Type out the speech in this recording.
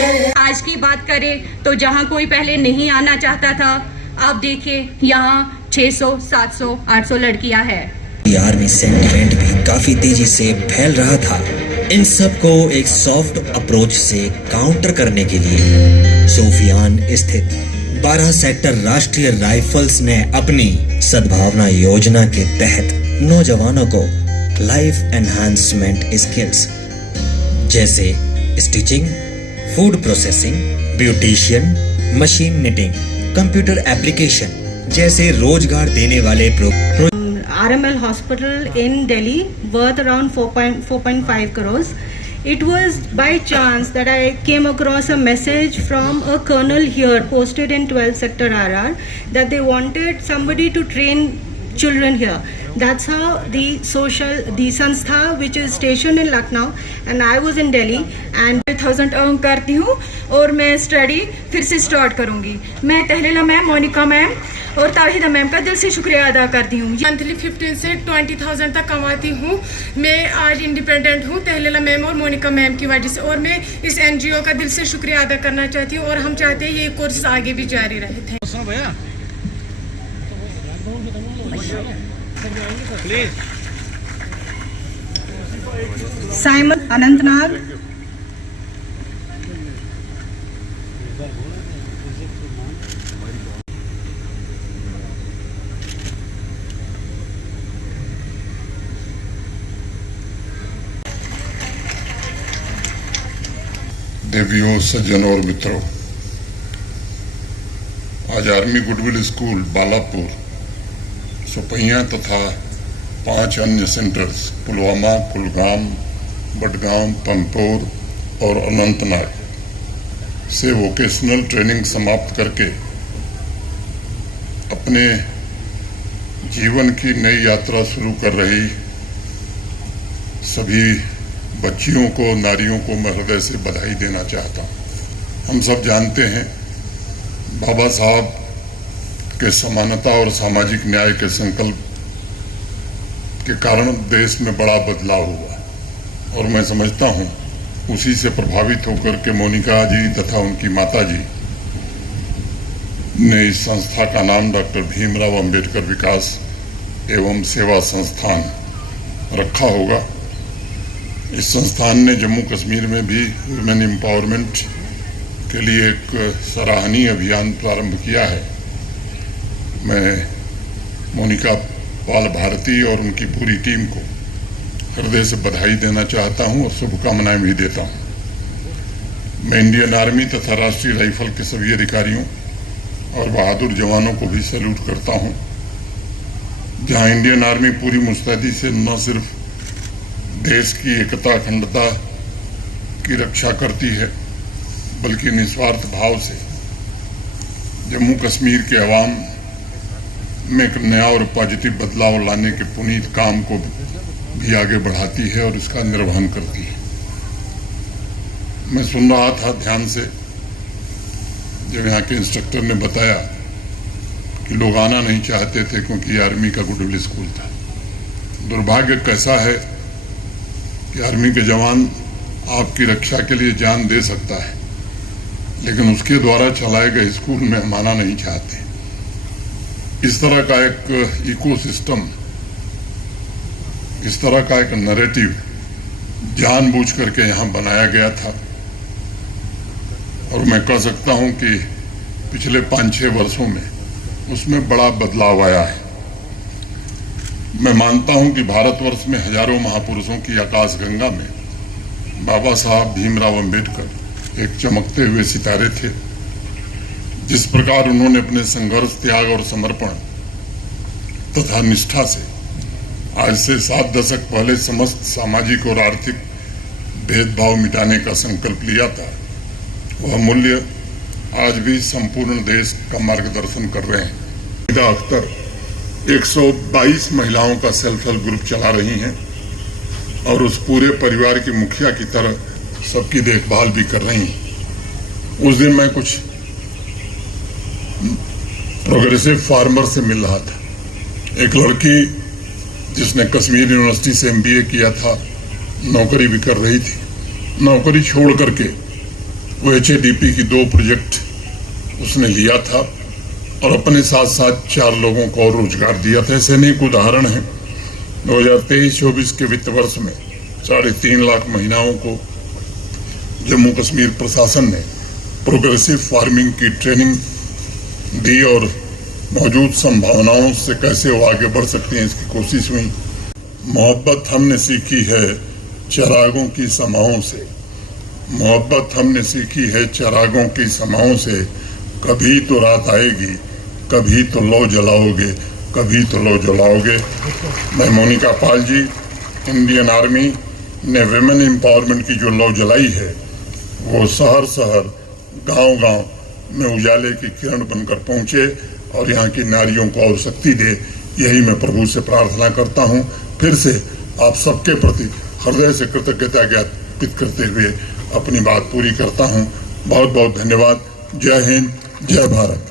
आज की बात करें तो जहां कोई पहले नहीं आना चाहता था, अब देखिए यहाँ 600, 700, 800 लड़कियां हैं। आर्मी सेंटिमेंट भी काफी तेजी से फैल रहा था। इन सबको एक सॉफ्ट अप्रोच से काउंटर करने के लिए सोफियान स्थित 12 सेक्टर राष्ट्रीय राइफल्स ने अपनी सद्भावना योजना के तहत नौजवानों को लाइफ एनहांसमेंट स्किल्स जैसे stitching, food processing, beautician, machine knitting, computer application जैसे रोजगार देने वाले RML Hospital in Delhi worth around 4.5 crores. It was by chance that I came across a message from a colonel here posted in 12 sector RR that they wanted somebody to train children here. That's how the Sanstha, which is stationed in Lucknow, and I was in Delhi, and 1000 earn करती हूँ और मैं study फिर से start करूँगी। मैं तहलीला ma'am, Monika ma'am और ताहिदा ma'am का दिल से शुक्रिया अदा करती हूँ। मंथली 15 से 20,000 तक कमाती हूँ। मैं आज इंडिपेंडेंट हूँ तहलीला मैम और मोनिका मैम की वजह से, और मैं इस NGO का दिल से शुक्रिया अदा करना चाहती हूँ, और हम चाहते हैं ये कोर्स आगे भी जारी रहे थे। Simon Anantnag, देवियों, सज्जनों और मित्रों, आज आर्मी गुडविल स्कूल बालापुर, सुपैया तथा 5 अन्य सेंटर्स पुलवामा, कुलगाम, बडगाम, पनपुर और अनंतनाग से वोकेशनल ट्रेनिंग समाप्त करके अपने जीवन की नई यात्रा शुरू कर रही सभी बच्चियों को, नारियों को मैं हृदय से बधाई देना चाहता हूँ। हम सब जानते हैं बाबा साहब के समानता और सामाजिक न्याय के संकल्प के कारण देश में बड़ा बदलाव हुआ, और मैं समझता हूँ उसी से प्रभावित होकर के मोनिका जी तथा उनकी माता जी ने इस संस्था का नाम डॉक्टर भीमराव अंबेडकर विकास एवं सेवा संस्थान रखा होगा। इस संस्थान ने जम्मू कश्मीर में भी वुमेन एम्पावरमेंट के लिए एक सराहनीय अभियान प्रारंभ किया है। मैं मोनिका पाल भारती और उनकी पूरी टीम को हृदय से बधाई देना चाहता हूं और शुभकामनाएं भी देता हूं। मैं इंडियन आर्मी तथा राष्ट्रीय राइफल के सभी अधिकारियों और बहादुर जवानों को भी सैल्यूट करता हूं। जहां इंडियन आर्मी पूरी मुस्तैदी से न सिर्फ देश की एकता, अखंडता की रक्षा करती है, बल्कि निस्वार्थ भाव से जम्मू कश्मीर के अवाम में एक नया और पॉजिटिव बदलाव लाने के पुनीत काम को भी आगे बढ़ाती है और उसका निर्वहन करती है। मैं सुन रहा था ध्यान से जब यहाँ के इंस्ट्रक्टर ने बताया कि लोग आना नहीं चाहते थे क्योंकि आर्मी का गुडविल स्कूल था। दुर्भाग्य कैसा है कि आर्मी के जवान आपकी रक्षा के लिए जान दे सकता है, लेकिन उसके द्वारा चलाए गए स्कूल में हम आना नहीं चाहते। इस तरह का एक इकोसिस्टम, इस तरह का एक नैरेटिव जानबूझ करके यहाँ बनाया गया था, और मैं कह सकता हूँ कि पिछले 5-6 वर्षों में उसमें बड़ा बदलाव आया है। मैं मानता हूँ कि भारतवर्ष में हजारों महापुरुषों की आकाशगंगा में बाबा साहब भीमराव अंबेडकर एक चमकते हुए सितारे थे। जिस प्रकार उन्होंने अपने संघर्ष, त्याग और समर्पण तथा निष्ठा से आज से 7 दशक पहले समस्त सामाजिक और आर्थिक भेदभाव मिटाने का संकल्प लिया था, वह मूल्य आज भी संपूर्ण देश का मार्गदर्शन कर रहे हैं। ईदा अख्तर 122 महिलाओं का सेल्फ हेल्प ग्रुप चला रही हैं और उस पूरे परिवार की मुखिया की तरह सबकी देखभाल भी कर रही हैं। उस दिन मैं कुछ प्रोग्रेसिव फार्मर से मिल रहा था। एक लड़की जिसने कश्मीर यूनिवर्सिटी से MBA किया था, नौकरी भी कर रही थी। नौकरी छोड़ करके वो HADP की 2 प्रोजेक्ट उसने लिया था और अपने साथ साथ 4 लोगों को और रोजगार दिया था। ऐसे अनेक उदाहरण हैं। 2023-24 के वित्त वर्ष में 3.5 लाख महिलाओं को जम्मू कश्मीर प्रशासन ने प्रोग्रेसिव फार्मिंग की ट्रेनिंग दी और मौजूद संभावनाओं से कैसे वो आगे बढ़ सकती हैं इसकी कोशिश हुई। मोहब्बत हमने सीखी है चिरागों की समाओं से, मोहब्बत हमने सीखी है चिरागों की समाओं से। कभी तो रात आएगी, कभी तो लौ जलाओगे, कभी तो लौ जलाओगे। मैं मोनिका पाल जी, इंडियन आर्मी ने विमेन एम्पावरमेंट की जो लौ जलाई है वो शहर शहर गांव-गांव में उजाले की किरण बनकर पहुंचे और यहाँ की नारियों को और शक्ति दे। यही मैं प्रभु से प्रार्थना करता हूँ। फिर से आप सबके प्रति हृदय से कृतज्ञता ज्ञापित करते हुए अपनी बात पूरी करता हूँ। बहुत बहुत धन्यवाद। जय हिंद, जय भारत।